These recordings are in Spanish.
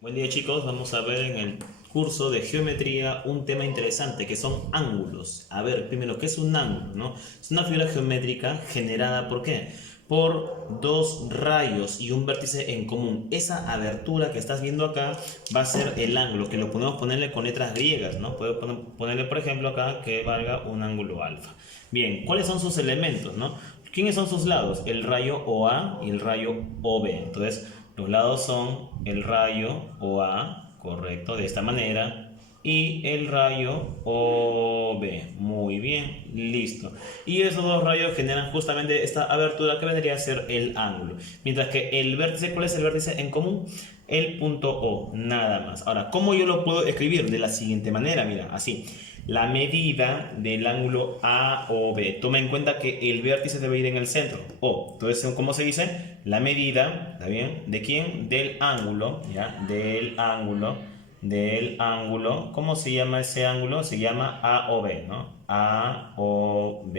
Buen día chicos, vamos a ver en el curso de geometría un tema interesante que son ángulos. A ver, primero, ¿qué es un ángulo? ¿No? Es una figura geométrica generada ¿por qué? Por dos rayos y un vértice en común. Esa abertura que estás viendo acá va a ser el ángulo, que lo podemos ponerle con letras griegas, ¿no? Puedo ponerle por ejemplo acá que valga un ángulo alfa. Bien, ¿cuáles son sus elementos, no? ¿Quiénes son sus lados? El rayo OA y el rayo OB. Entonces, los lados son el rayo OA, correcto, de esta manera, y el rayo OB. Muy bien, listo. Y esos dos rayos generan justamente esta abertura que vendría a ser el ángulo. Mientras que el vértice, ¿cuál es el vértice en común? El punto O, nada más. Ahora, ¿cómo yo lo puedo escribir? De la siguiente manera, mira, así. La medida del ángulo AOB. Toma en cuenta que el vértice debe ir en el centro, O. Entonces, ¿cómo se dice? La medida, ¿está bien? ¿De quién? Del ángulo, ¿ya? Del ángulo. ¿Cómo se llama ese ángulo? Se llama AOB, ¿no? AOB.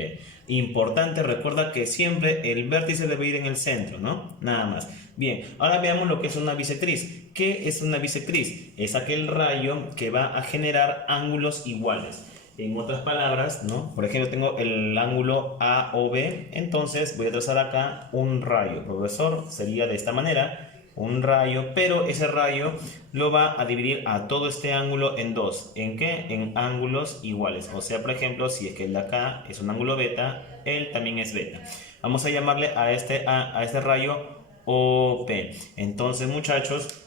Importante, recuerda que siempre el vértice debe ir en el centro, ¿no? Nada más. Bien, ahora veamos lo que es una bisectriz. ¿Qué es una bisectriz? Es aquel rayo que va a generar ángulos iguales. En otras palabras, ¿no? Por ejemplo, tengo el ángulo AOB, entonces voy a trazar acá un rayo. Profesor, sería de esta manera, un rayo, pero ese rayo lo va a dividir a todo este ángulo en dos. ¿En qué? En ángulos iguales. O sea, por ejemplo, si es que el de acá es un ángulo beta, él también es beta. Vamos a llamarle a este rayo OP. Entonces, muchachos,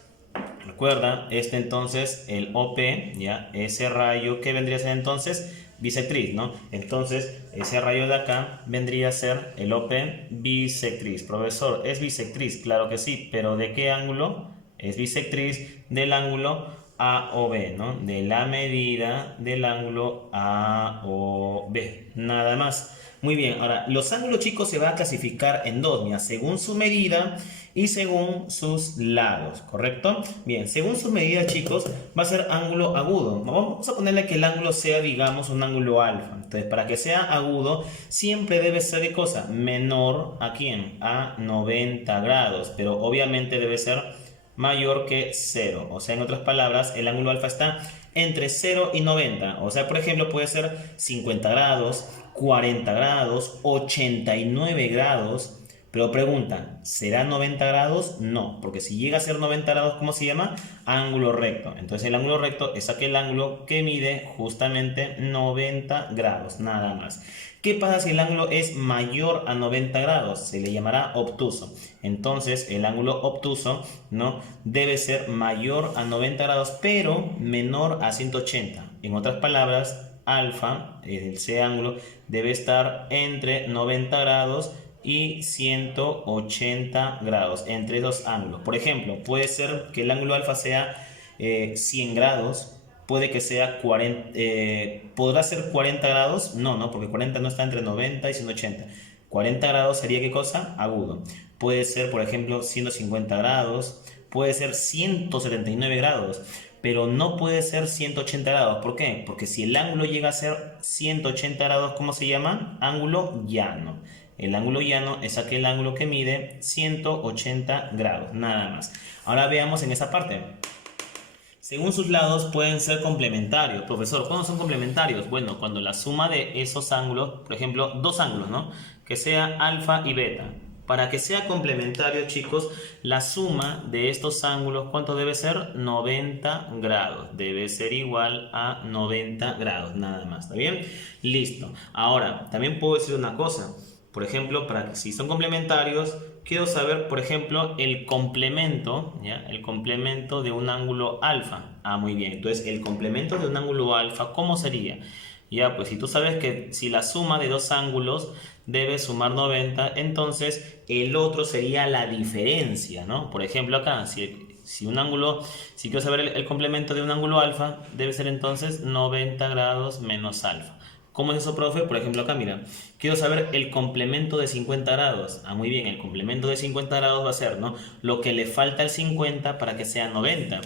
recuerda, entonces, el OP, ¿ya? Ese rayo que vendría a ser entonces bisectriz, ¿no? Entonces, ese rayo de acá vendría a ser el OP bisectriz. Profesor, ¿es bisectriz? Claro que sí, pero ¿de qué ángulo? Es bisectriz del ángulo AOB, ¿no? De la medida del ángulo AOB, nada más. Muy bien, ahora, los ángulos chicos se va a clasificar en dos, mira, según su medida y según sus lados, ¿correcto? Bien, según sus medidas, chicos, va a ser ángulo agudo. Vamos a ponerle que el ángulo sea, digamos, un ángulo alfa. Entonces, para que sea agudo, siempre debe ser de cosa menor a ¿quién? A 90 grados, pero obviamente debe ser mayor que cero. O sea, en otras palabras, el ángulo alfa está entre 0 y 90. O sea, por ejemplo, puede ser 50 grados, 40 grados, 89 grados. Pero pregunta, ¿será 90 grados? No, porque si llega a ser 90 grados, ¿cómo se llama? Ángulo recto. Entonces el ángulo recto es aquel ángulo que mide justamente 90 grados, nada más. ¿Qué pasa si el ángulo es mayor a 90 grados? Se le llamará obtuso. Entonces el ángulo obtuso, ¿no? Debe ser mayor a 90 grados, pero menor a 180. En otras palabras, alfa, ese ángulo, debe estar entre 90 grados y 180 grados, entre dos ángulos. Por ejemplo, puede ser que el ángulo alfa sea 100 grados, puede que sea 40, ¿podrá ser 40 grados? No, no, porque 40 no está entre 90 y 180. 40 grados sería ¿qué cosa? Agudo. Puede ser, por ejemplo, 150 grados, puede ser 179 grados, pero no puede ser 180 grados. ¿Por qué? Porque si el ángulo llega a ser 180 grados, ¿cómo se llama? Ángulo llano. El ángulo llano es aquel ángulo que mide 180 grados, nada más. Ahora veamos en esa parte. Según sus lados pueden ser complementarios. Profesor, ¿cuándo son complementarios? Bueno, cuando la suma de esos ángulos, por ejemplo, dos ángulos, ¿no? Que sea alfa y beta. Para que sea complementario, chicos, la suma de estos ángulos, ¿cuánto debe ser? 90 grados. Debe ser igual a 90 grados, nada más. ¿Está bien? Listo. Ahora, también puedo decir una cosa. Por ejemplo, para que si son complementarios, quiero saber, por ejemplo, el complemento, ¿ya? El complemento de un ángulo alfa. Ah, muy bien. Entonces, el complemento de un ángulo alfa, ¿cómo sería? Ya, pues si tú sabes que si la suma de dos ángulos debe sumar 90, entonces el otro sería la diferencia, ¿no? Por ejemplo, acá, si un ángulo, si quiero saber el complemento de un ángulo alfa, debe ser entonces 90 grados menos alfa. ¿Cómo es eso, profe? Por ejemplo, acá, mira, quiero saber el complemento de 50 grados. Ah, muy bien, el complemento de 50 grados va a ser, ¿no? Lo que le falta al 50 para que sea 90.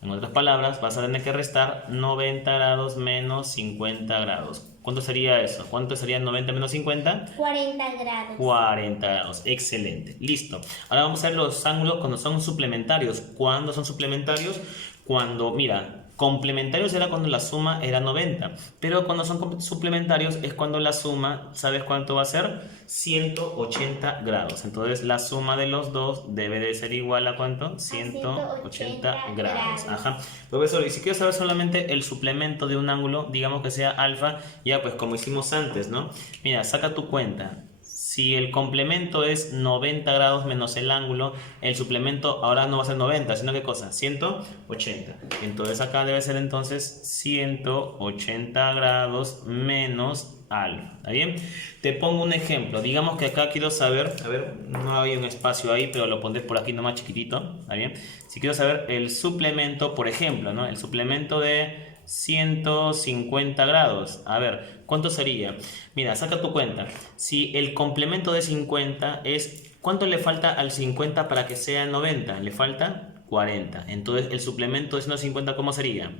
En otras palabras, vas a tener que restar 90 grados menos 50 grados. ¿Cuánto sería eso? ¿Cuánto sería 90 menos 50? 40 grados. 40 grados, excelente, listo. Ahora vamos a ver los ángulos cuando son suplementarios. ¿Cuándo son suplementarios? Cuando, mira, complementarios era cuando la suma era 90, pero cuando son suplementarios es cuando la suma, ¿sabes cuánto va a ser? 180 grados. Entonces la suma de los dos debe de ser igual a ¿cuánto? 180 grados. Ajá. Profesor, y si quiero saber solamente el suplemento de un ángulo, digamos que sea alfa, ya pues como hicimos antes, ¿no? Mira, saca tu cuenta. Si el complemento es 90 grados menos el ángulo, el suplemento ahora no va a ser 90, sino ¿qué cosa? 180. Entonces acá debe ser entonces 180 grados menos alfa. ¿Está bien? Te pongo un ejemplo. Digamos que acá quiero saber, a ver, no hay un espacio ahí, pero lo pondré por aquí nomás chiquitito. ¿Está bien? Si quiero saber el suplemento, por ejemplo, ¿no? El suplemento de 150 grados. A ver, ¿cuánto sería? Mira, saca tu cuenta. Si el complemento de 50 es... ¿Cuánto le falta al 50 para que sea 90? Le falta 40. Entonces, el suplemento de 150, ¿cómo sería?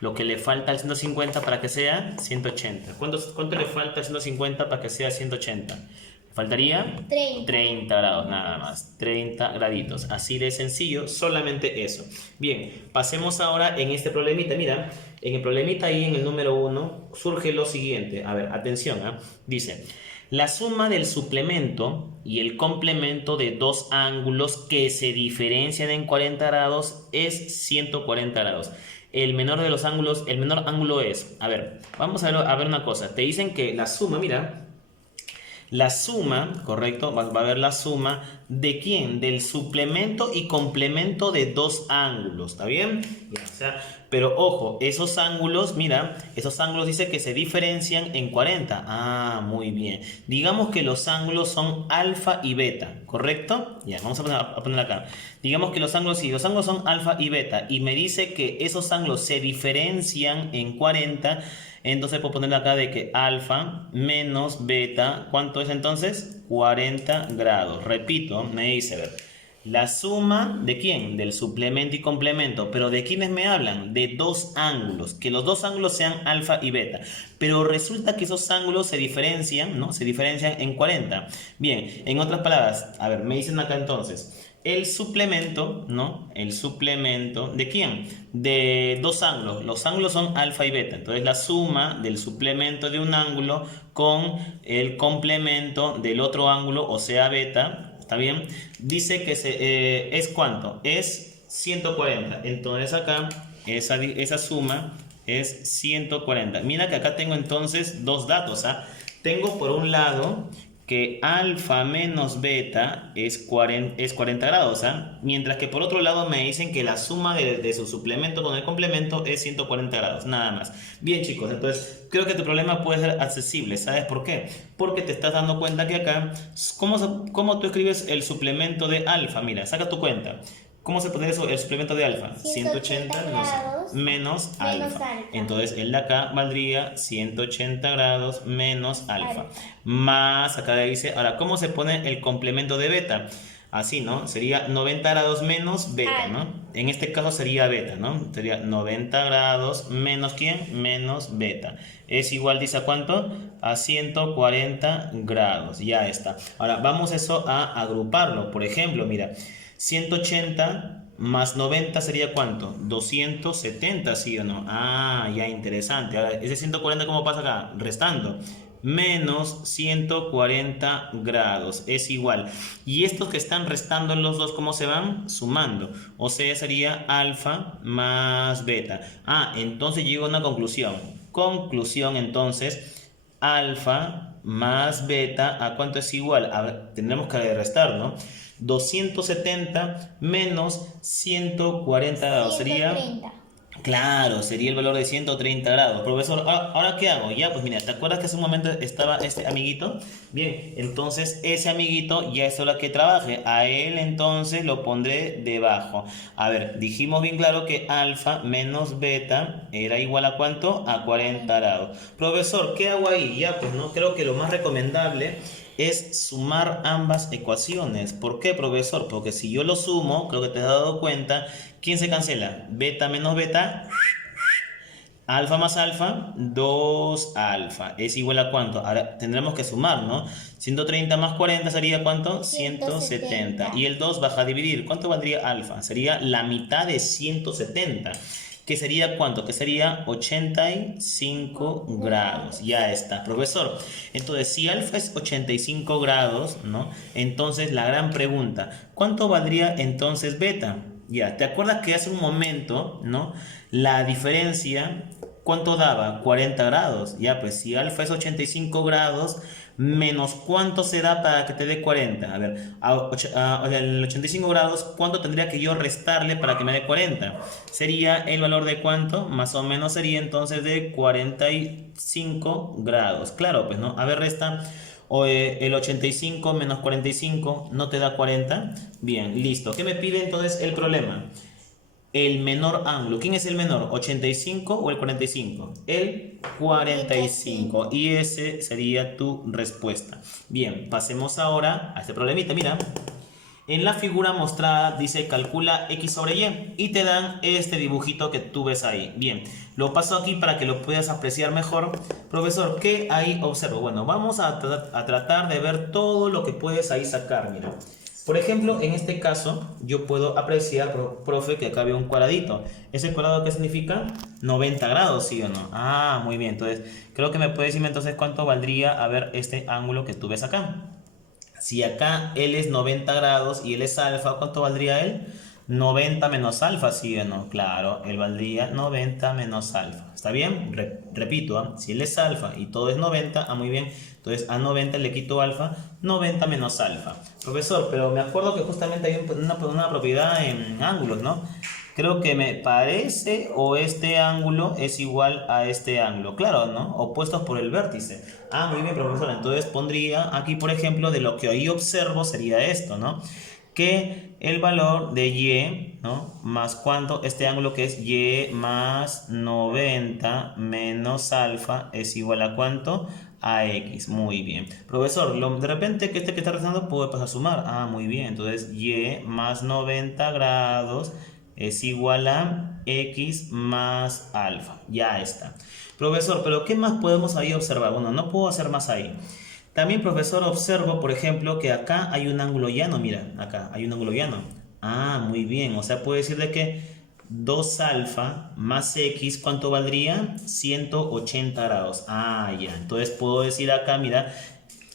Lo que le falta al 150 para que sea 180. ¿Cuánto le falta al 150 para que sea 180? Faltaría 30 grados nada más, 30 graditos, así de sencillo, solamente eso. Bien, pasemos ahora en este problemita. Mira, en el problemita ahí en el número 1 surge lo siguiente. A ver, atención, dice: la suma del suplemento y el complemento de dos ángulos que se diferencian en 40 grados es 140 grados. El menor de los ángulos, el menor ángulo es, a ver, vamos a ver una cosa. Te dicen que la suma, mira, la suma, correcto, va a haber la suma de quién, del suplemento y complemento de dos ángulos, ¿está bien? Ya, o sea, pero ojo, esos ángulos, mira, esos ángulos dice que se diferencian en 40. Ah, muy bien. Digamos que los ángulos son alfa y beta, ¿correcto? Ya, vamos a poner acá. Digamos que los ángulos, sí, los ángulos son alfa y beta y me dice que esos ángulos se diferencian en 40. Entonces puedo poner acá de que alfa menos beta, ¿cuánto es entonces? 40 grados. Repito, me dice, a ver, la suma ¿de quién? Del suplemento y complemento. ¿Pero de quiénes me hablan? De dos ángulos. Que los dos ángulos sean alfa y beta. Pero resulta que esos ángulos se diferencian, ¿no? Se diferencian en 40. Bien, en otras palabras, a ver, me dicen acá entonces... El suplemento, ¿no? El suplemento, ¿de quién? De dos ángulos. Los ángulos son alfa y beta. Entonces la suma del suplemento de un ángulo con el complemento del otro ángulo, o sea beta, ¿está bien? Dice que ¿es cuánto? Es 140. Entonces acá esa suma es 140. Mira que acá tengo entonces dos datos, Tengo por un lado que alfa menos beta es 40 grados, mientras que por otro lado me dicen que la suma de su suplemento con el complemento es 140 grados, nada más. Bien, chicos, entonces creo que tu problema puede ser accesible. ¿Sabes por qué? Porque te estás dando cuenta que acá, ¿cómo tú escribes el suplemento de alfa? Mira, saca tu cuenta. ¿Cómo se pone eso? El suplemento de alfa. 180 menos alfa. Entonces el de acá valdría 180 grados menos alfa. Más acá dice, ahora, ¿cómo se pone el complemento de beta? Así, ¿no? Sería 90 grados menos beta, ¿no? En este caso sería beta, ¿no? Sería 90 grados menos ¿quién? Menos beta. Es igual, dice, ¿a cuánto? A 140 grados. Ya está. Ahora, vamos eso a agruparlo. Por ejemplo, mira, 180 más 90 sería ¿cuánto? 270, ¿sí o no? Ah, ya, interesante. Ahora, ese 140, ¿cómo pasa acá? Restando. Menos 140 grados es igual. Y estos que están restando los dos, ¿cómo se van? Sumando. O sea, sería alfa más beta. Ah, entonces llego a una conclusión. Conclusión, entonces, alfa más beta, ¿a cuánto es igual? A ver, tendremos que restar, ¿no? 270 menos 140 grados 130. sería... Claro, sería el valor de 130 grados. Profesor, ¿ahora qué hago? Ya, pues mira, ¿te acuerdas que hace un momento estaba este amiguito? Bien, entonces ese amiguito ya es hora que trabaje. A él entonces lo pondré debajo. A ver, dijimos bien claro que alfa menos beta era igual a ¿cuánto? A 40 grados. Profesor, ¿qué hago ahí? Ya, pues no, creo que lo más recomendable es sumar ambas ecuaciones. ¿Por qué, profesor? Porque si yo lo sumo, creo que te has dado cuenta, ¿quién se cancela? Beta menos beta, Alfa más alfa, 2 alfa. ¿Es igual a cuánto? Ahora tendremos que sumar, ¿no? 130 más 40 sería ¿cuánto? 170. Y el 2 baja a dividir. ¿Cuánto valdría alfa? Sería la mitad de 170. ¿Que sería cuánto? Que sería 85 grados. Ya está, profesor. Entonces, si alfa es 85 grados, ¿no? Entonces, la gran pregunta, ¿cuánto valdría entonces beta? Ya, ¿te acuerdas que hace un momento, ¿no? La diferencia, ¿cuánto daba? 40 grados. Ya, pues si alfa es 85 grados, menos ¿cuánto se da para que te dé 40? A ver, el 85 grados, ¿cuánto tendría que yo restarle para que me dé 40? Sería el valor de ¿cuánto? Más o menos sería entonces de 45 grados. Claro, pues, ¿no? A ver, resta. El 85 menos 45 no te da 40. Bien, listo. ¿Qué me pide entonces el problema? El menor ángulo. ¿Quién es el menor? ¿85 o el 45? El 45. Y ese sería tu respuesta. Bien, pasemos ahora a este problemita. Mira, en la figura mostrada dice calcula x sobre y y te dan este dibujito que tú ves ahí. Bien, lo paso aquí para que lo puedas apreciar mejor. Profesor, ¿qué ahí observo? Bueno, vamos a tratar de ver todo lo que puedes ahí sacar. Mira, por ejemplo, en este caso yo puedo apreciar, profe, que acá veo un cuadradito. ¿Ese cuadrado qué significa? 90 grados, ¿sí o no? Ah, muy bien. Entonces, creo que me puedes decirme entonces cuánto valdría a ver este ángulo que tú ves acá. Si acá él es 90 grados y él es alfa, ¿cuánto valdría él? 90 menos alfa, ¿sí o no? Claro, él valdría 90 menos alfa. ¿Está bien? Repito, ¿ah? Si él es alfa y todo es 90, muy bien. Entonces a 90 le quito alfa, 90 menos alfa. Profesor, pero me acuerdo que justamente hay una propiedad en ángulos, ¿no? Creo que me parece o este ángulo es igual a este ángulo. Claro, ¿no? Opuestos por el vértice. Muy bien, profesor. Entonces pondría aquí, por ejemplo, de lo que hoy observo sería esto, ¿no? Que el valor de y, ¿no? Más cuánto, este ángulo que es y más 90 menos alfa es igual a cuánto, a x. Muy bien. Profesor, de repente que este que está rezando puede pasar a sumar. Muy bien. Entonces y más 90 grados es igual a x más alfa. Ya está. Profesor, pero ¿qué más podemos ahí observar? Bueno, no puedo hacer más ahí. También, profesor, observo, por ejemplo, que acá hay un ángulo llano. Mira, acá hay un ángulo llano. Muy bien. O sea, puedo decirle que 2 alfa más x, ¿cuánto valdría? 180 grados. Ya. Entonces puedo decir acá, mira,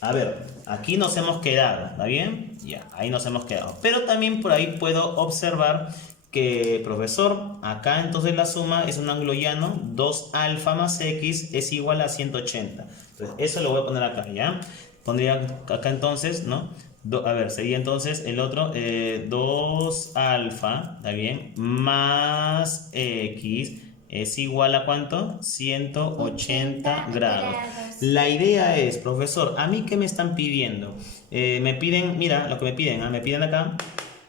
a ver, aquí nos hemos quedado, ¿está bien? Ya, ahí nos hemos quedado. Pero también por ahí puedo observar que, profesor, acá entonces la suma es un ángulo llano, 2 alfa más x es igual a 180. Entonces, eso lo voy a poner acá, ¿ya? Pondría acá entonces, ¿no? A ver, sería entonces el otro, 2 alfa, ¿está bien? Más x es igual a ¿cuánto? 180 grados. La idea es, profesor, ¿a mí qué me están pidiendo? Me piden, mira, lo que me piden, me piden acá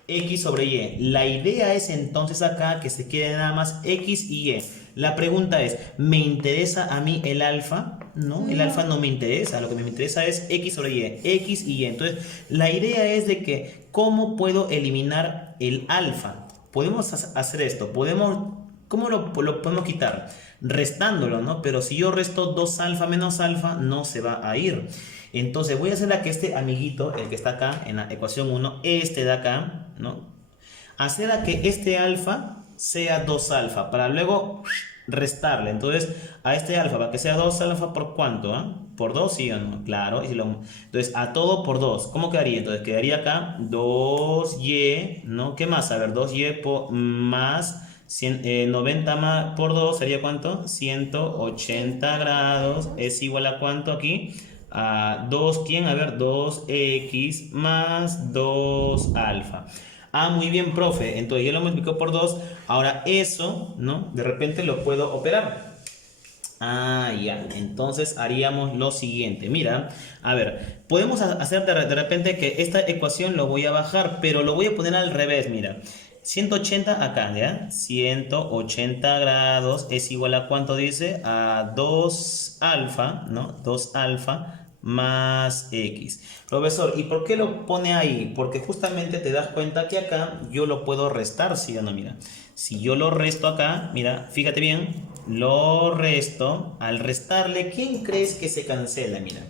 x sobre y. La idea es entonces acá que se quede nada más x y y. La pregunta es, ¿me interesa a mí el alfa? No, el alfa no me interesa. Lo que me interesa es x sobre y, x y y. Entonces, la idea es de que, ¿cómo puedo eliminar el alfa? Podemos hacer esto. ¿Cómo lo podemos quitar? Restándolo, ¿no? Pero si yo resto 2 alfa menos alfa, no se va a ir. Entonces voy a hacer a que este amiguito, el que está acá en la ecuación 1, este de acá, ¿no? Hacer a que este alfa sea 2 alfa para luego restarle. Entonces a este alfa, para que sea 2 alfa, ¿por cuánto? ¿Por 2, sí o no? Claro. Entonces a todo por 2. ¿Cómo quedaría? Entonces quedaría acá 2y, ¿no? ¿Qué más? A ver, 2y más 90 más por 2 sería ¿cuánto? 180 grados es igual a ¿cuánto aquí? A 2, ¿quién? A ver, 2x más 2 alfa. Muy bien, profe. Entonces yo lo multiplico por 2. Ahora eso, ¿no? De repente lo puedo operar. Ya. Entonces haríamos lo siguiente. Mira, a ver, podemos hacer de repente que esta ecuación lo voy a bajar, pero lo voy a poner al revés, mira. 180 acá, ¿ya? 180 grados es igual a ¿cuánto dice? A 2 alfa, ¿no? 2 alfa más x. Profesor, ¿y por qué lo pone ahí? Porque justamente te das cuenta que acá yo lo puedo restar, ¿sí o no? Mira, si yo lo resto acá, mira, fíjate bien, lo resto. Al restarle, ¿quién crees que se cancela? Mira,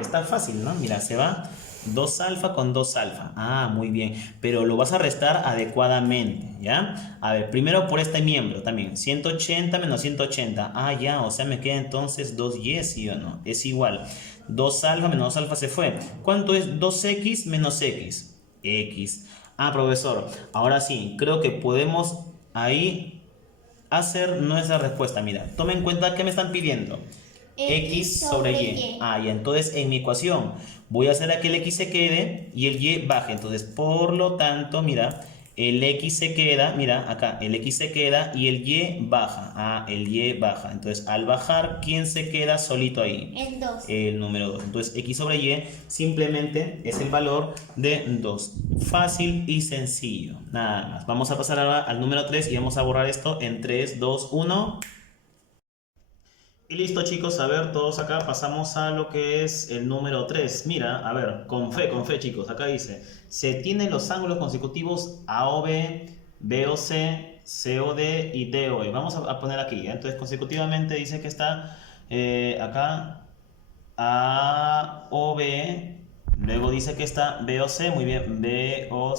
está fácil, ¿no? Mira, se va 2 alfa con 2 alfa. Ah, muy bien. Pero lo vas a restar adecuadamente, ¿ya? A ver, primero por este miembro también. 180 menos 180. Ah, ya, o sea, me queda entonces 2y, ¿sí o no? Es igual. 2 alfa menos 2 alfa se fue. ¿Cuánto es 2x menos x? X. Ah, profesor, ahora sí, creo que podemos ahí hacer nuestra respuesta. Mira, toma en cuenta que me están pidiendo x sobre y. Ah, y entonces en mi ecuación voy a hacer a que el x se quede y el y baje. Entonces, por lo tanto, mira, el x se queda, mira, acá, el x se queda y el y baja. Ah, el y baja. Entonces, al bajar, ¿quién se queda solito ahí? El 2. El número 2. Entonces, x sobre y simplemente es el valor de 2. Fácil y sencillo. Nada más. Vamos a pasar ahora al número 3 y vamos a borrar esto en 3, 2, 1. Y listo, chicos, a ver, todos acá pasamos a lo que es el número 3. Mira, a ver, con fe, chicos, acá dice, se tienen los ángulos consecutivos AOB, BOC, COD y DOE. Vamos a poner aquí, ¿eh? Entonces, consecutivamente dice que está acá AOB, luego dice que está BOC, muy bien, BOC,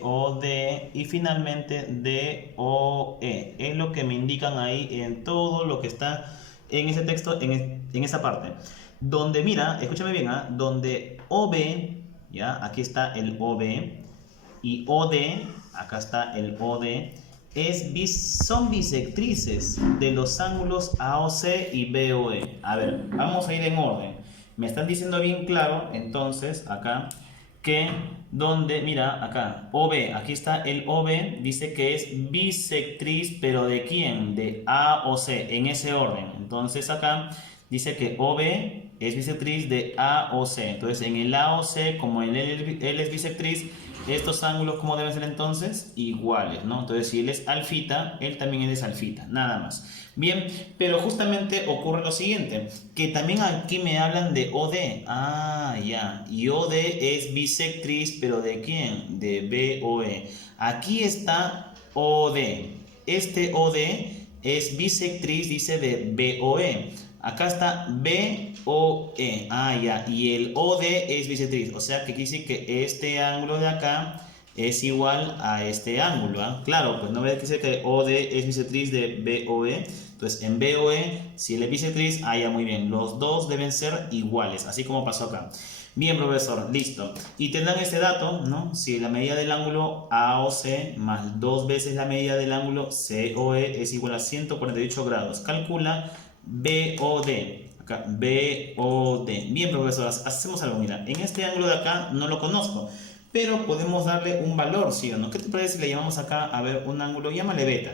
COD y finalmente DOE. Es lo que me indican ahí en todo lo que está en ese texto, en esa parte. Donde, mira, escúchame bien, ¿ah? Donde OB, ya, aquí está el OB, y OD, acá está el OD, son bisectrices de los ángulos AOC y BOE. A ver, vamos a ir en orden. Me están diciendo bien claro, entonces, acá, que donde, mira, acá, OB, aquí está el OB, dice que es bisectriz, pero ¿de quién? De AOC, en ese orden. Entonces, acá dice que OB es bisectriz de AOC. Entonces, en el AOC, como él es bisectriz, estos ángulos, ¿cómo deben ser entonces? Iguales, ¿no? Entonces, si él es alfita, él también es alfita, nada más. Bien, pero justamente ocurre lo siguiente, que también aquí me hablan de OD. Ah, ya. Y OD es bisectriz, pero ¿de quién? De BOE. Aquí está OD. Este OD es bisectriz, dice de BOE. Acá está BOE. Ah, ya. Y el OD es bisectriz. O sea que dice que este ángulo de acá es igual a este ángulo. ¿Ah? Claro, pues no me dice que OD es bisectriz de BOE. Entonces en BOE, si él es bisectriz, ah, ya, muy bien. Los dos deben ser iguales, así como pasó acá. Bien, profesor, listo. Y tendrán este dato, ¿no? Si la medida del ángulo AOC más 2 veces la medida del ángulo COE es igual a 148 grados. Calcula BOD. Acá, BOD. Bien, profesor, hacemos algo. Mira, en este ángulo de acá no lo conozco, pero podemos darle un valor, ¿sí o no? ¿Qué te parece si le llamamos acá, a ver, un ángulo? Llámale beta.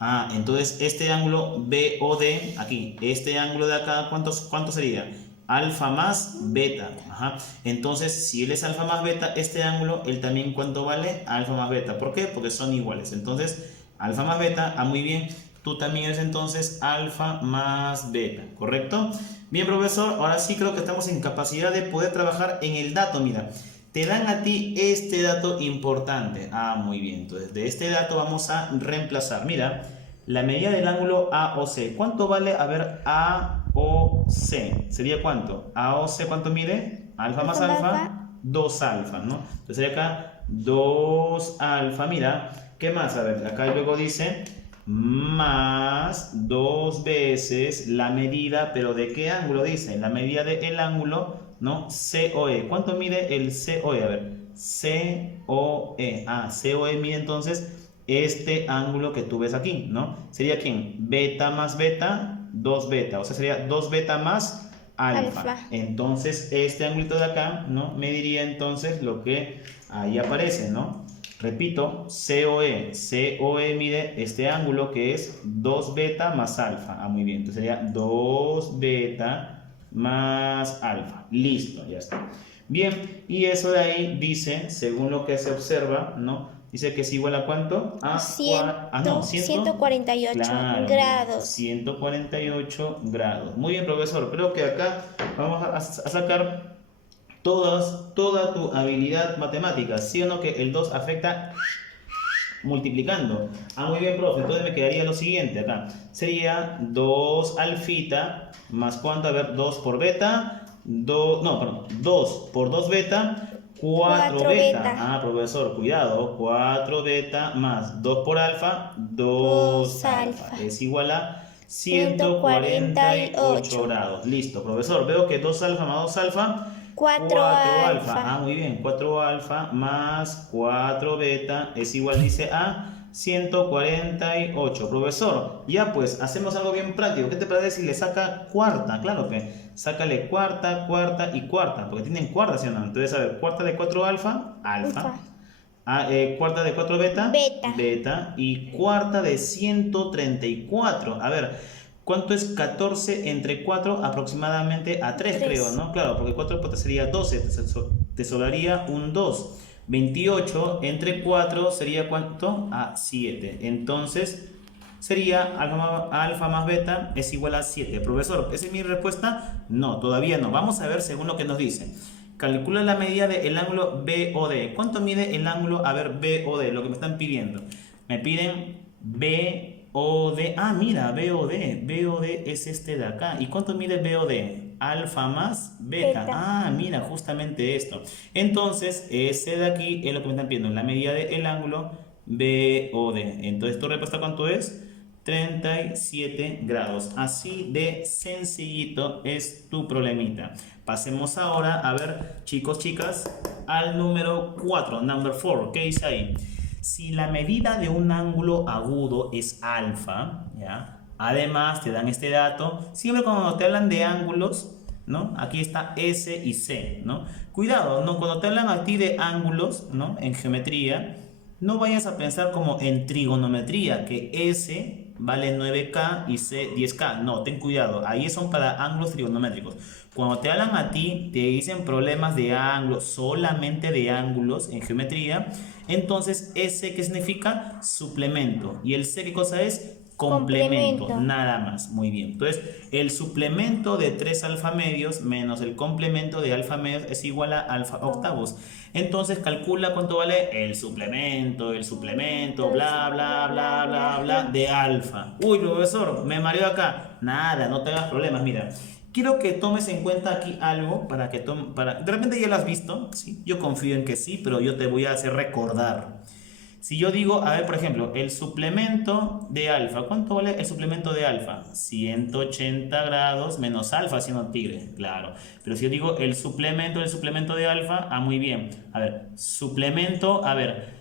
Ah, entonces este ángulo BOD, aquí, este ángulo de acá, ¿cuánto sería? Alfa más beta. Ajá. Entonces, si él es alfa más beta, este ángulo, él también, ¿cuánto vale? Alfa más beta. ¿Por qué? Porque son iguales. Entonces, alfa más beta, ah, muy bien. Tú también eres entonces alfa más beta, ¿correcto? Bien, profesor, ahora sí creo que estamos en capacidad de poder trabajar en el dato. Mira, te dan a ti este dato importante. Ah, muy bien. Entonces, de este dato vamos a reemplazar. Mira, la medida del ángulo AOC. ¿Cuánto vale? A ver, AOC. ¿Sería cuánto? AOC, ¿cuánto mide? Alfa más alfa, 2 alfa, ¿no? Entonces sería acá 2 alfa. Mira, ¿qué más? A ver, acá luego dice más 2 veces la medida, pero ¿de qué ángulo dice? La medida del ángulo, ¿no? COE. ¿Cuánto mide el COE? A ver, COE. Ah, COE mide entonces este ángulo que tú ves aquí, ¿no? ¿Sería quién? Beta más beta, 2 beta. O sea, sería 2 beta más alfa. Entonces, este ángulo de acá, ¿no? Me diría entonces lo que ahí aparece, ¿no? Repito, COE. COE mide este ángulo que es 2 beta más alfa. Ah, muy bien. Entonces sería 2 beta más alfa. Listo, ya está. Bien, y eso de ahí dice, según lo que se observa, ¿no? Dice que es igual a ¿cuánto? A 148 claro, grados. 148 grados. Muy bien, profesor. Creo que acá vamos a sacar toda tu habilidad matemática. ¿Sí o no que el 2 afecta multiplicando. Ah, muy bien, profe. Entonces me quedaría lo siguiente acá. Sería 2 alfita más cuánto, a ver, 2 por beta, 2, no, perdón, 2 por 2 beta, 4 4 beta. beta. Ah, profesor, cuidado. 4 beta más 2 por alfa, 2 2 alfa. alfa. Es igual a ciento cuarenta y 148 ocho grados. Listo, profesor. Veo que 2 alfa más 2 alfa, 4 4 alfa. alfa. Ah, muy bien. 4 alfa más 4 beta es igual, dice, a 148. Profesor, ya pues, hacemos algo bien práctico. ¿Qué te parece si le saca cuarta? Claro que sácale cuarta, cuarta y cuarta, porque tienen cuarta, ¿sí o no? Entonces, a ver, cuarta de 4 alfa, Alfa. alfa. Ah, cuarta de 4 beta, Beta. beta. Y cuarta de 134. A ver, ¿cuánto es 14 entre 4? Aproximadamente a 3, creo, 3. ¿no? Claro, porque 4 pues, sería 12, te sobraría un 2. 28 entre 4 sería ¿cuánto? A 7. Entonces sería alfa más beta es igual a 7. Profesor, ¿esa es mi respuesta? No, todavía no. Vamos a ver según lo que nos dice. Calcula la medida del ángulo BOD. ¿Cuánto mide el ángulo, a ver, BOD? Lo que me están pidiendo. Me piden BOD. Ah, mira, BOD. BOD es este de acá. ¿Y cuánto mide BOD? Alfa más beta. Beta. Ah, mira, justamente esto. Entonces, ese de aquí es lo que me están pidiendo. La medida del ángulo BOD. Entonces, ¿tu respuesta cuánto es? 37 grados. Así de sencillito es tu problemita. Pasemos ahora a ver, chicos, chicas, al número 4, number 4. ¿Qué dice ahí? Si la medida de un ángulo agudo es alfa, ¿ya? Además te dan este dato, siempre cuando te hablan de ángulos, ¿no? Aquí está S y C, ¿no? Cuidado, ¿no? Cuando te hablan a ti de ángulos, ¿no? En geometría, no vayas a pensar como en trigonometría, que S vale 9K y C 10K. No, ten cuidado, ahí son para ángulos trigonométricos. Cuando te hablan a ti, te dicen problemas de ángulos, solamente de ángulos en geometría, entonces S, ¿qué significa? Suplemento. ¿Y el C qué cosa es? Complemento, Complemento. nada más. Muy bien. Entonces, el suplemento de 3 alfa medios menos el complemento de alfa medios es igual a alfa octavos. Entonces, calcula cuánto vale el suplemento, bla, bla, bla, bla, bla, de alfa. Uy, profesor, me mareo acá. Nada, no te hagas problemas, mira. Quiero que tomes en cuenta aquí algo para que de repente ya lo has visto, ¿sí? Yo confío en que sí, pero yo te voy a hacer recordar. Si yo digo, a ver, por ejemplo, el suplemento de alfa, ¿cuánto vale el suplemento de alfa? 180 grados menos alfa, siendo tigre, claro. Pero si yo digo el suplemento de alfa, ah, muy bien. A ver, suplemento, a ver,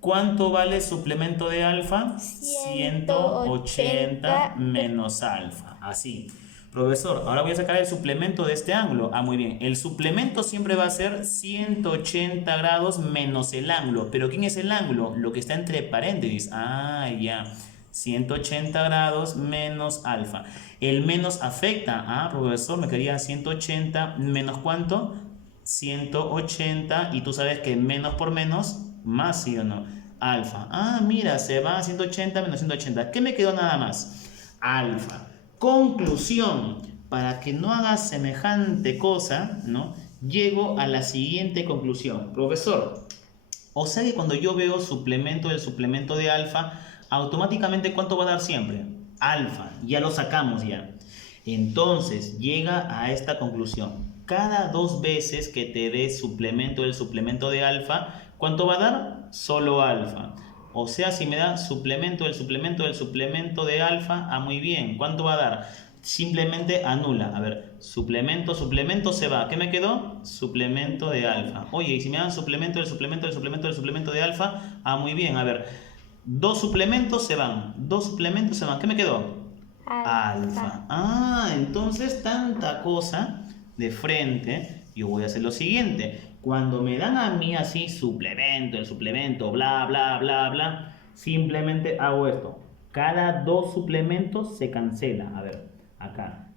¿cuánto vale suplemento de alfa? 180 180 menos alfa, así. Profesor, ahora voy a sacar el suplemento de este ángulo. Ah, muy bien. El suplemento siempre va a ser 180 grados menos el ángulo. ¿Pero quién es el ángulo? Lo que está entre paréntesis. Ah, ya. 180 grados menos alfa. El menos afecta. Ah, profesor, me quedaría 180 menos ¿cuánto? 180. Y tú sabes que menos por menos, más, ¿sí o no? Alfa. Ah, mira, se va a 180 menos 180. ¿Qué me quedó nada más? Alfa. Conclusión, para que no hagas semejante cosa, ¿no? Llego a la siguiente conclusión. Profesor, o sea que cuando yo veo suplemento del suplemento de alfa, automáticamente ¿cuánto va a dar siempre? Alfa, ya lo sacamos ya. Entonces, llega a esta conclusión. Cada 2 veces que te dé suplemento del suplemento de alfa, ¿cuánto va a dar? Solo alfa. O sea, si me da suplemento del suplemento del suplemento de alfa, ah, muy bien. ¿Cuánto va a dar? Simplemente anula. A ver, suplemento, suplemento se va. ¿Qué me quedó? Suplemento de alfa. Oye, y si me dan suplemento del suplemento del suplemento del suplemento de alfa, ah, muy bien. A ver, 2 suplementos se van. 2 suplementos se van. ¿Qué me quedó? Alfa. Ah, entonces tanta cosa de frente, yo voy a hacer lo siguiente. Cuando me dan a mí así suplemento, el suplemento, bla, bla, bla, bla, simplemente hago esto. Cada 2 suplementos se cancela. A ver, acá.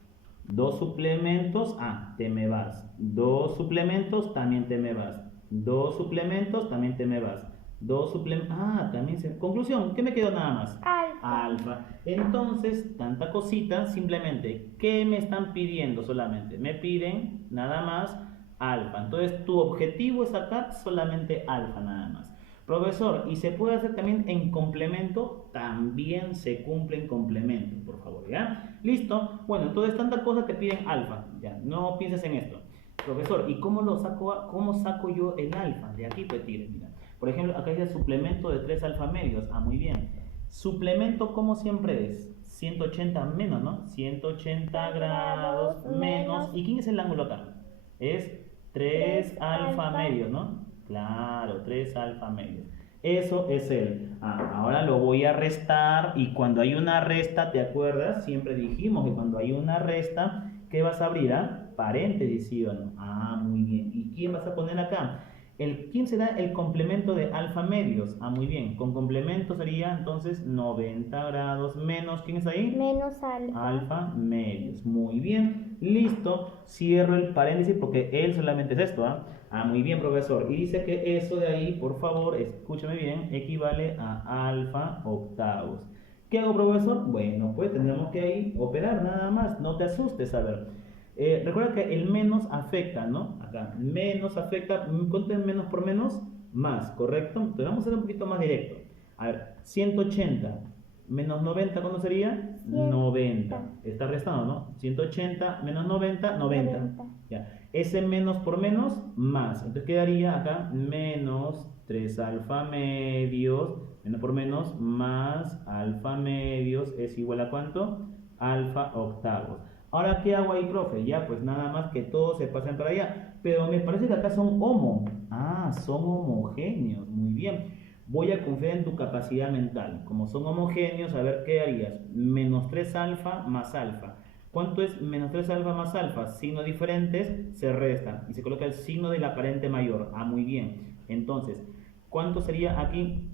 2 suplementos, ah, te me vas. 2 suplementos, también te me vas. 2 suplementos, también te me vas. 2 suplementos, ah, también se... Conclusión, ¿qué me quedó nada más? Alfa. Alfa. Entonces, tanta cosita, simplemente, ¿qué me están pidiendo solamente? Me piden nada más alfa. Entonces, tu objetivo es sacar solamente alfa nada más. Profesor, ¿y se puede hacer también en complemento? También se cumple en complemento, por favor, ¿ya? ¿Listo? Bueno, entonces tantas cosas te piden alfa, ya, no pienses en esto. Profesor, ¿y cómo saco yo el alfa? De aquí pues tires, mira. Por ejemplo, acá dice suplemento de 3 alfa medios. Ah, muy bien. Suplemento, ¿cómo siempre es? 180 menos, ¿no? 180 grados menos. ¿Y quién es el ángulo acá? Es 3 alfa medios, ¿no? Claro, 3 alfa medios. Eso es el. Ahora lo voy a restar y cuando hay una resta, ¿te acuerdas? Siempre dijimos que cuando hay una resta, ¿qué vas a abrir? Paréntesis, ¿sí o no? Muy bien. ¿Y quién vas a poner acá? ¿Quién será el complemento de alfa medios? Muy bien. Con complemento sería entonces 90 grados menos. ¿Quién es ahí? Menos alfa. Alfa medios. Muy bien. Listo. Cierro el paréntesis porque él solamente es esto. Muy bien, profesor. Y dice que eso de ahí, por favor, escúchame bien, equivale a alfa octavos. ¿Qué hago, profesor? Bueno, pues tendremos que ahí operar nada más. No te asustes, a ver. Recuerda que el menos afecta, ¿no? Acá, menos afecta, ¿cuánto es menos por menos? Más, ¿correcto? Entonces vamos a ser un poquito más directo. A ver, 180 menos 90, ¿cuándo sería? 90. Está restando, ¿no? 180 menos 90, 90. Ya. Ese menos por menos, más. Entonces quedaría acá menos 3 alfa medios, menos por menos, más alfa medios es igual a ¿cuánto? Alfa octavos. Ahora, ¿qué hago ahí, profe? Ya, pues nada más que todos se pasen para allá. Pero me parece que acá son son homogéneos. Muy bien. Voy a confiar en tu capacidad mental. Como son homogéneos, a ver qué harías. Menos 3 alfa más alfa. ¿Cuánto es menos 3 alfa más alfa? Signos diferentes se restan y se coloca el signo del aparente mayor. Muy bien. Entonces, ¿cuánto sería aquí?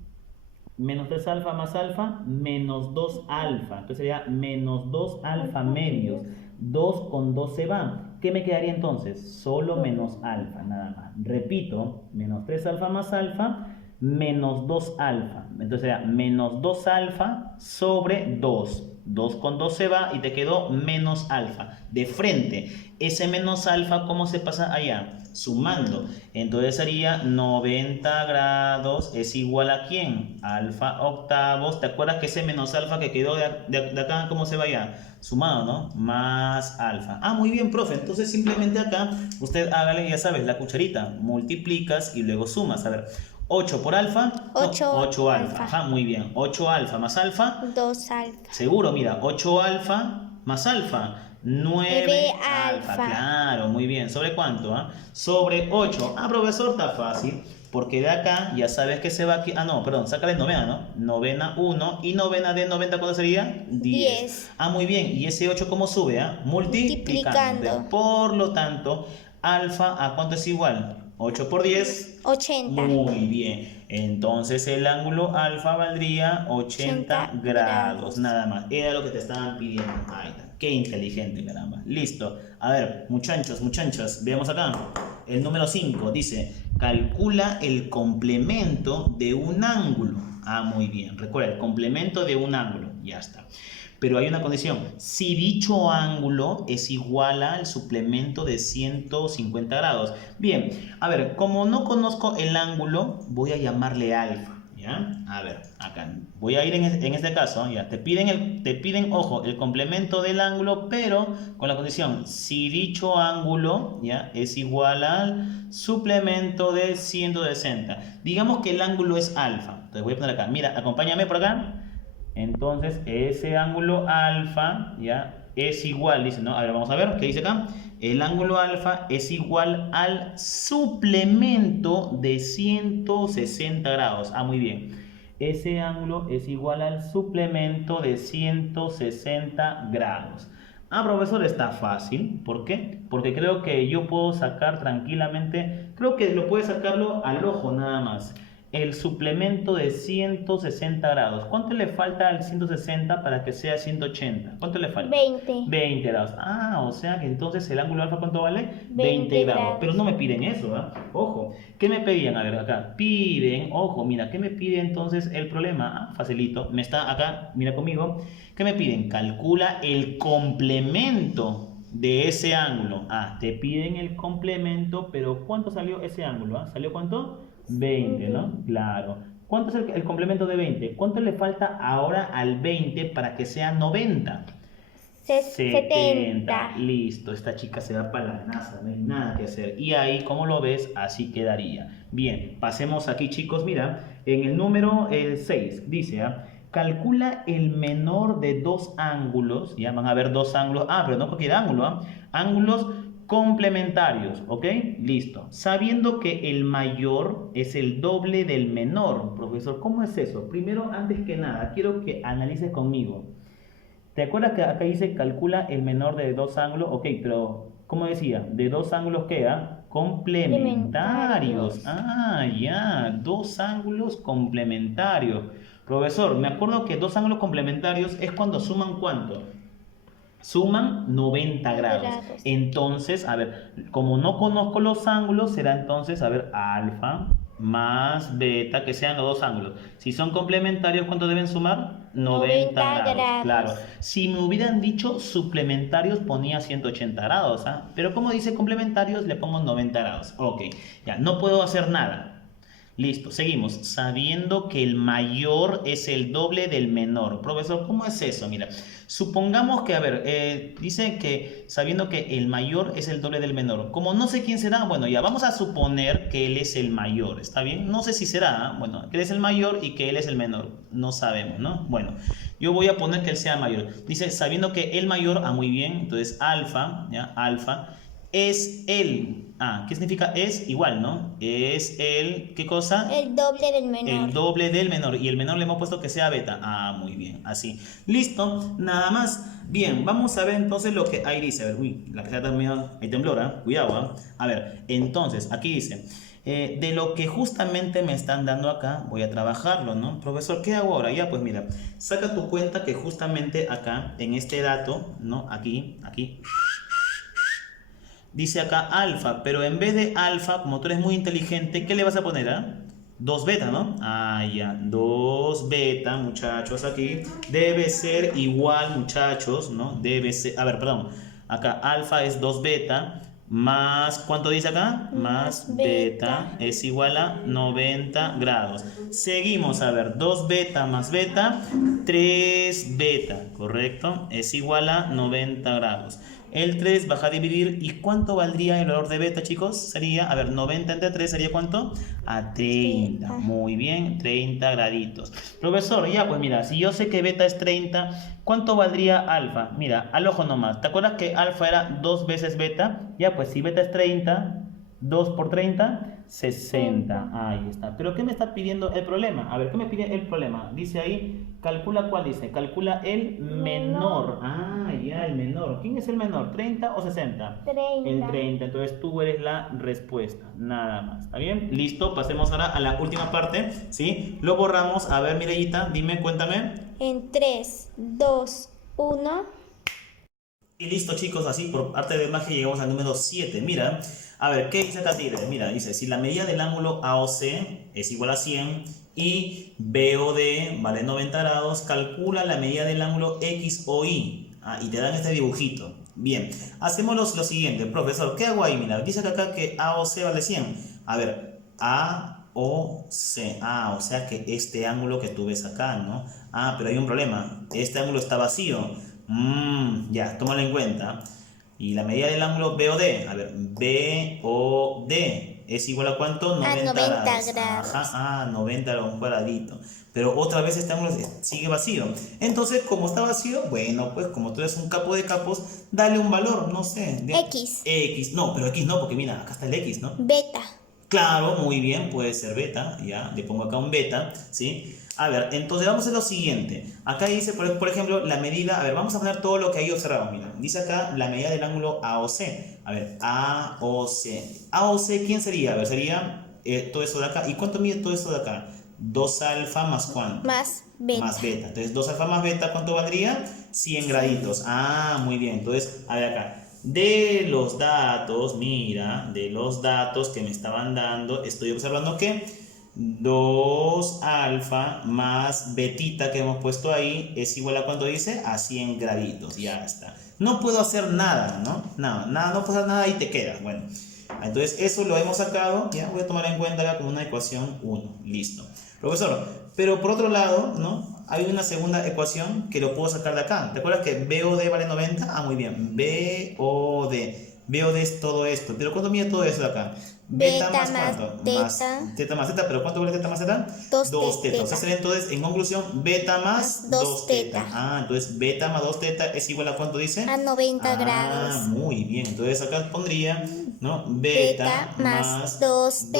Menos 3 alfa más alfa, menos 2 alfa. Entonces sería menos 2 alfa medios. 2 con 2 se van. ¿Qué me quedaría entonces? Solo menos alfa, nada más. Repito, menos 3 alfa más alfa, menos 2 alfa. Entonces sería menos 2 alfa sobre 2. 2 con 2 se va y te quedó menos alfa. De frente, ese menos alfa, ¿cómo se pasa allá? Sumando. Entonces sería 90 grados es igual a ¿quién? Alfa octavos. ¿Te acuerdas que ese menos alfa que quedó de acá, cómo se va allá? Sumado, ¿no? Más alfa. Muy bien, profe. Entonces simplemente acá, usted hágale, ya sabes, la cucharita. Multiplicas y luego sumas. A ver, 8 por alfa. 8 alfa. Muy bien. 8 alfa más alfa. 2 alfa. Seguro, mira. 8 alfa más alfa. 9 alfa. Claro, muy bien. ¿Sobre cuánto? Sobre 8. Profesor, está fácil. Porque de acá ya sabes que se va aquí. No, perdón, sácale novena, ¿no? Novena 1. ¿Y novena de 90 cuánto sería? 10. Muy bien. ¿Y ese 8 cómo sube? Multiplicando. Por lo tanto, alfa, ¿a cuánto es igual? 8 por 10. 80. Muy bien. Entonces el ángulo alfa valdría 80 grados. Nada más. Era lo que te estaban pidiendo. Ahí está. Qué inteligente, caramba. Listo. A ver, muchachos, veamos acá. El número 5 dice, calcula el complemento de un ángulo. Muy bien. Recuerda, el complemento de un ángulo. Ya está. Pero hay una condición. Si dicho ángulo es igual al suplemento de 150 grados. Bien, a ver, como no conozco el ángulo, voy a llamarle alfa. ¿Ya? A ver, acá voy a ir en este caso, ya, te piden, ojo, el complemento del ángulo, pero con la condición, si dicho ángulo, ya, es igual al suplemento de 160. Digamos que el ángulo es alfa. Entonces voy a poner acá, mira, acompáñame por acá. Entonces, ese ángulo alfa, ya, es igual, dice, ¿no? A ver, vamos a ver, ¿qué dice acá? El ángulo alfa es igual al suplemento de 160 grados. Muy bien. Ese ángulo es igual al suplemento de 160 grados. Profesor, está fácil. ¿Por qué? Porque creo que yo puedo sacar tranquilamente, creo que lo puede sacarlo al ojo nada más. El suplemento de 160 grados. ¿Cuánto le falta al 160 para que sea 180? ¿Cuánto le falta? 20 grados. O sea que entonces el ángulo alfa, ¿cuánto vale? 20 grados. Pero no me piden eso, Ojo. ¿Qué me pedían? A ver, acá. Piden, ojo, mira, ¿qué me pide entonces el problema? Facilito. Me está acá, mira conmigo. ¿Qué me piden? Calcula el complemento de ese ángulo. Te piden el complemento, pero ¿cuánto salió ese ángulo? ¿Salió cuánto? 20, ¿no? Claro. ¿Cuánto es el complemento de 20? ¿Cuánto le falta ahora al 20 para que sea 90? 70. 70. Listo, esta chica se va para la NASA, no hay nada que hacer. Y ahí, como lo ves, así quedaría. Bien, pasemos aquí, chicos. Mira, en el número 6 dice, calcula el menor de dos ángulos. Ya van a ver dos ángulos. Pero no cualquier ángulo, ángulos complementarios, ¿ok? Listo. Sabiendo que el mayor es el doble del menor. Profesor, ¿cómo es eso? Primero, antes que nada, quiero que analices conmigo. ¿Te acuerdas que acá dice calcula el menor de dos ángulos? Ok, pero ¿cómo decía? ¿De dos ángulos qué? Complementarios. Ya, dos ángulos complementarios. Profesor, me acuerdo que dos ángulos complementarios es cuando suman ¿cuánto? Suman 90 grados. Entonces, a ver, como no conozco los ángulos, será entonces, a ver, alfa más beta, que sean los dos ángulos. Si son complementarios, ¿cuánto deben sumar? 90 grados. Claro. Si me hubieran dicho suplementarios, ponía 180 grados. Pero como dice complementarios, le pongo 90 grados. Ok, ya, no puedo hacer nada. Listo, seguimos. Sabiendo que el mayor es el doble del menor. Profesor, ¿cómo es eso? Mira, supongamos que, a ver, dice que sabiendo que el mayor es el doble del menor. Como no sé quién será, bueno, ya vamos a suponer que él es el mayor, ¿está bien? No sé si será, bueno, que él es el mayor y que él es el menor. No sabemos, ¿no? Bueno, yo voy a poner que él sea mayor. Dice, sabiendo que el mayor, muy bien, entonces alfa, ¿ya? Alfa es el... ¿qué significa? Es igual, ¿no? Es el... ¿Qué cosa? El doble del menor. El doble del menor. Y el menor le hemos puesto que sea beta. Muy bien. Así. Listo. Nada más. Bien. Vamos a ver entonces lo que ahí dice. A ver, uy, la que está medio... Hay temblor, Cuidado, A ver, entonces, aquí dice... de lo que justamente me están dando acá, voy a trabajarlo, ¿no? Profesor, ¿qué hago ahora? Ya, pues mira, saca tu cuenta que justamente acá, en este dato, ¿no? Aquí, dice acá alfa, pero en vez de alfa, como tú eres muy inteligente, ¿qué le vas a poner? 2 beta, ¿no? Ya, 2 beta, muchachos, aquí. Debe ser igual, muchachos, ¿no? Debe ser, a ver, perdón. Acá alfa es 2 beta, más, ¿cuánto dice acá? Más beta es igual a 90 grados. Seguimos, a ver, 2 beta más beta, 3 beta, ¿correcto? Es igual a 90 grados. El 3 baja a dividir. ¿Y cuánto valdría el valor de beta, chicos? Sería, a ver, 90 entre 3 sería ¿cuánto? A 30. Muy bien, 30 graditos. Profesor, ya pues mira, si yo sé que beta es 30, ¿cuánto valdría alfa? Mira, al ojo nomás. ¿Te acuerdas que alfa era 2 veces beta? Ya pues si beta es 30, 2 por 30, 60. Ahí está. ¿Pero qué me está pidiendo el problema? A ver, ¿qué me pide el problema? Dice ahí, calcula cuál dice. Calcula el menor. Ya, el menor. ¿Quién es el menor? ¿30 o 60? 30. El 30. Entonces tú eres la respuesta. Nada más. ¿Está bien? Listo. Pasemos ahora a la última parte. ¿Sí? Lo borramos. A ver, Mireillita, dime, cuéntame. En 3, 2, 1. Y listo, chicos, así por arte de magia llegamos al número 7. Mira, a ver, ¿qué dice acá? Mira, dice, si la medida del ángulo AOC es igual a 100 y BOD vale 90 grados, calcula la medida del ángulo XOY. Y te dan este dibujito. Bien, hacemos lo siguiente, profesor, ¿qué hago ahí? Mira, dice acá que AOC vale 100. A ver, AOC, o sea que este ángulo que tú ves acá, ¿no? Pero hay un problema, este ángulo está vacío. Ya, tómalo en cuenta. Y la medida del ángulo BOD, a ver, BOD es igual a ¿cuánto? 90 grados. 90 grados, un cuadradito. Pero otra vez este ángulo sigue vacío. Entonces, como está vacío, bueno, pues como tú eres un capo de capos, dale un valor, no sé. X. No, pero X no, porque mira, acá está el X, ¿no? Beta. Claro, muy bien, puede ser beta, ya, le pongo acá un beta, ¿sí? A ver, entonces vamos a hacer lo siguiente. Acá dice, por ejemplo, la medida, a ver, vamos a poner todo lo que hay observado, mira. Dice acá la medida del ángulo AOC. A ver, AOC. AOC, ¿quién sería? A ver, sería todo eso de acá. ¿Y cuánto mide todo eso de acá? 2 alfa más ¿cuánto? Más beta. Más beta. Entonces, 2 alfa más beta, ¿cuánto valdría? 100 graditos. Muy bien. Entonces, a ver acá. De los datos, mira, de los datos que me estaban dando, estoy observando que 2 alfa más betita que hemos puesto ahí es igual a ¿cuánto dice? A 100 graditos, ya está. No puedo hacer nada, ¿no? No puedo hacer nada y te queda. Bueno, Entonces eso lo hemos sacado, ya voy a tomar en cuenta acá como una ecuación 1, listo. Profesor, pero por otro lado, ¿no? Hay una segunda ecuación que lo puedo sacar de acá. ¿Te acuerdas que BOD vale 90? Ah, muy bien, BOD. BOD es todo esto, pero ¿cuánto mide todo eso de acá? Beta más cuánto? Más teta más teta, pero ¿cuánto vale teta más teta? 2 teta. O sea, sería entonces, en conclusión, beta más 2 teta. Ah, entonces beta más 2 teta es igual a ¿cuánto dice? A 90 grados. Ah, muy bien. Entonces acá pondría, ¿no? Beta más 2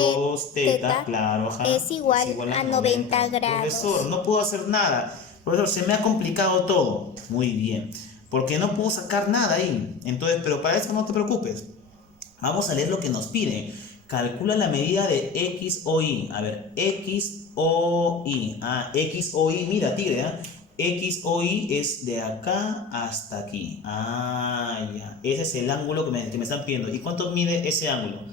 teta, claro, ajá, es igual a 90 grados. Profesor, no puedo hacer nada. Profesor, se me ha complicado todo. Muy bien. Porque no puedo sacar nada ahí. Entonces, pero para eso no te preocupes. Vamos a leer lo que nos pide. Calcula la medida de X o Y. A ver, X o Y. Ah, X o Y, mira, tigre, ¿eh? X o Y es de acá hasta aquí. Ah, ya. Ese es el ángulo que me están pidiendo. ¿Y cuánto mide ese ángulo?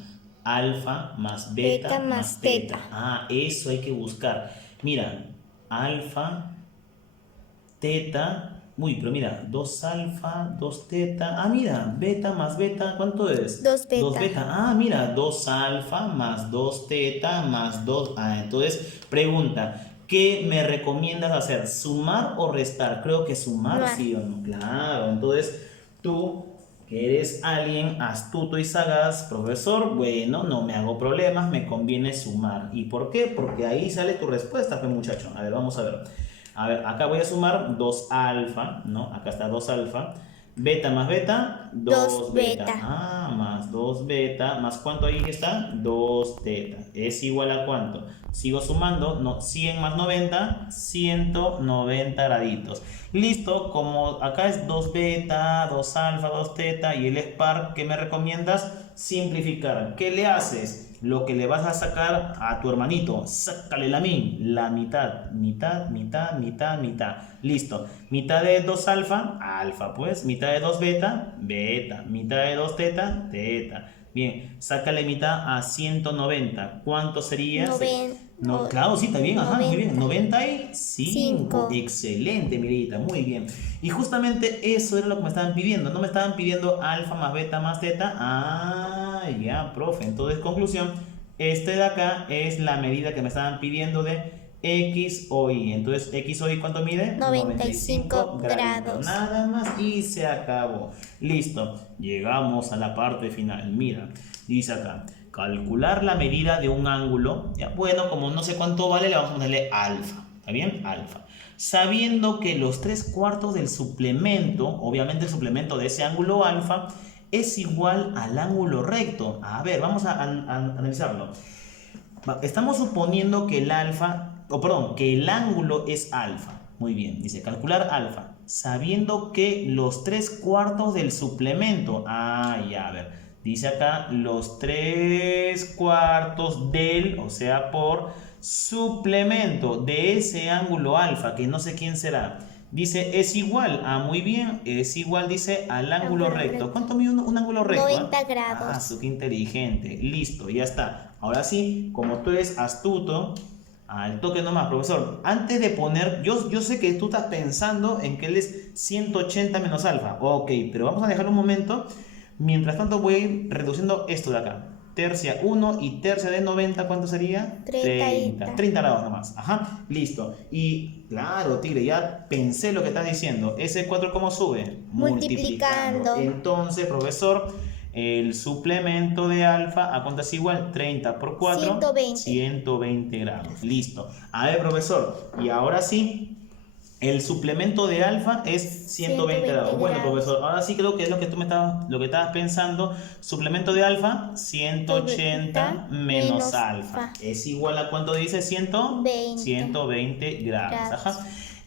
Alfa más beta más teta. Ah, eso hay que buscar. Mira, alfa, teta. Uy, pero mira, 2 alfa, 2 teta. Ah, mira, beta más beta, ¿cuánto es? 2 beta. 2 beta. Ah, mira, 2 alfa más 2 teta más 2. Ah, entonces, pregunta, ¿qué me recomiendas hacer? ¿Sumar o restar? Creo que sumar, sí o no. Claro, entonces tú, que eres alguien astuto y sagaz, profesor, bueno, no me hago problemas, me conviene sumar. ¿Y por qué? Porque ahí sale tu respuesta, pues, muchacho. A ver, vamos a ver. A ver, acá voy a sumar 2 alfa, ¿no? Acá está 2 alfa. Beta más beta, 2 beta. Ah, más 2 beta, más ¿cuánto ahí está? 2 teta. ¿Es igual a cuánto? Sigo sumando, no, 100 más 90, 190 graditos. Listo, como acá es 2 beta, 2 alfa, 2 teta y el es par, ¿qué me recomiendas? Simplificar. ¿Qué le haces? Lo que le vas a sacar a tu hermanito, sácale la mitad, mitad, mitad, mitad, mitad. Listo. Mitad de 2 alfa, alfa pues. Mitad de 2 beta, beta. Mitad de 2 teta, teta. Bien, sácale mitad a 190. ¿Cuánto sería? No, claro, sí, está bien, ajá, 90. Muy bien. 95. Excelente, Mirita, muy bien. Y justamente eso era lo que me estaban pidiendo. No me estaban pidiendo alfa más beta más teta. Ah, ya, profe. Entonces, conclusión, este de acá es la medida que me estaban pidiendo de X o Y. Entonces, X o Y, ¿cuánto mide? 95 grados. Nada más y se acabó. Listo. Llegamos a la parte final. Mira, dice acá. Calcular la medida de un ángulo. Ya, bueno, como no sé cuánto vale, le vamos a ponerle alfa. ¿Está bien? Alfa. Sabiendo que los 3/4 del suplemento, obviamente el suplemento de ese ángulo alfa, es igual al ángulo recto. A ver, vamos a analizarlo. Estamos suponiendo que el que el ángulo es alfa. Muy bien, dice calcular alfa. Sabiendo que los 3/4 del suplemento. Ah, ya, a ver. Dice acá los 3/4 del, o sea, por suplemento de ese ángulo alfa, que no sé quién será. Dice, es igual. Ah, muy bien. Es igual, dice, al ángulo recto. ¿Cuánto mide un ángulo recto? 90 grados. Ah, qué inteligente. Listo, ya está. Ahora sí, como tú eres astuto, al toque nomás, profesor. Antes de poner, yo sé que tú estás pensando en que él es 180 menos alfa. Ok, pero vamos a dejar un momento. Mientras tanto voy a ir reduciendo esto de acá. Tercia 1 y tercia de 90, ¿cuánto sería? 30. 30 grados nomás. Ajá, listo. Y claro, tigre, ya pensé lo que estás diciendo. ¿Ese 4 cómo sube? Multiplicando. Entonces, profesor, el suplemento de alfa, ¿a cuánto es igual? 30 por 4. 120. 120 grados. Listo. A ver, profesor, y ahora sí. El suplemento de alfa es 120 grados. Bueno, profesor, ahora sí creo que es lo que estabas pensando. Suplemento de alfa, 180 menos alfa. ¿Es igual a cuánto dice? 120 grados. Ajá.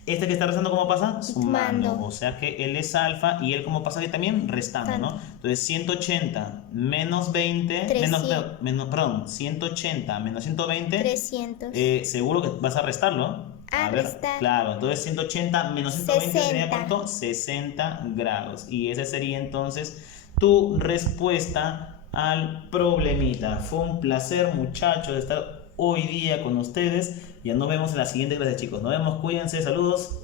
Este que está restando, ¿cómo pasa? Sumando. O sea que él es alfa y él, ¿cómo pasa aquí también? Restando, ¿no? Entonces, 180 menos 20, 180 menos 120. 300. Seguro que vas a restarlo. A ver, restar. claro, entonces 180 menos 120 60. sería ¿cuánto? 60 grados. Y ese sería entonces tu respuesta al problemita. Fue un placer, muchachos, estar hoy día con ustedes. Ya nos vemos en la siguiente clase, chicos. Nos vemos, cuídense, saludos.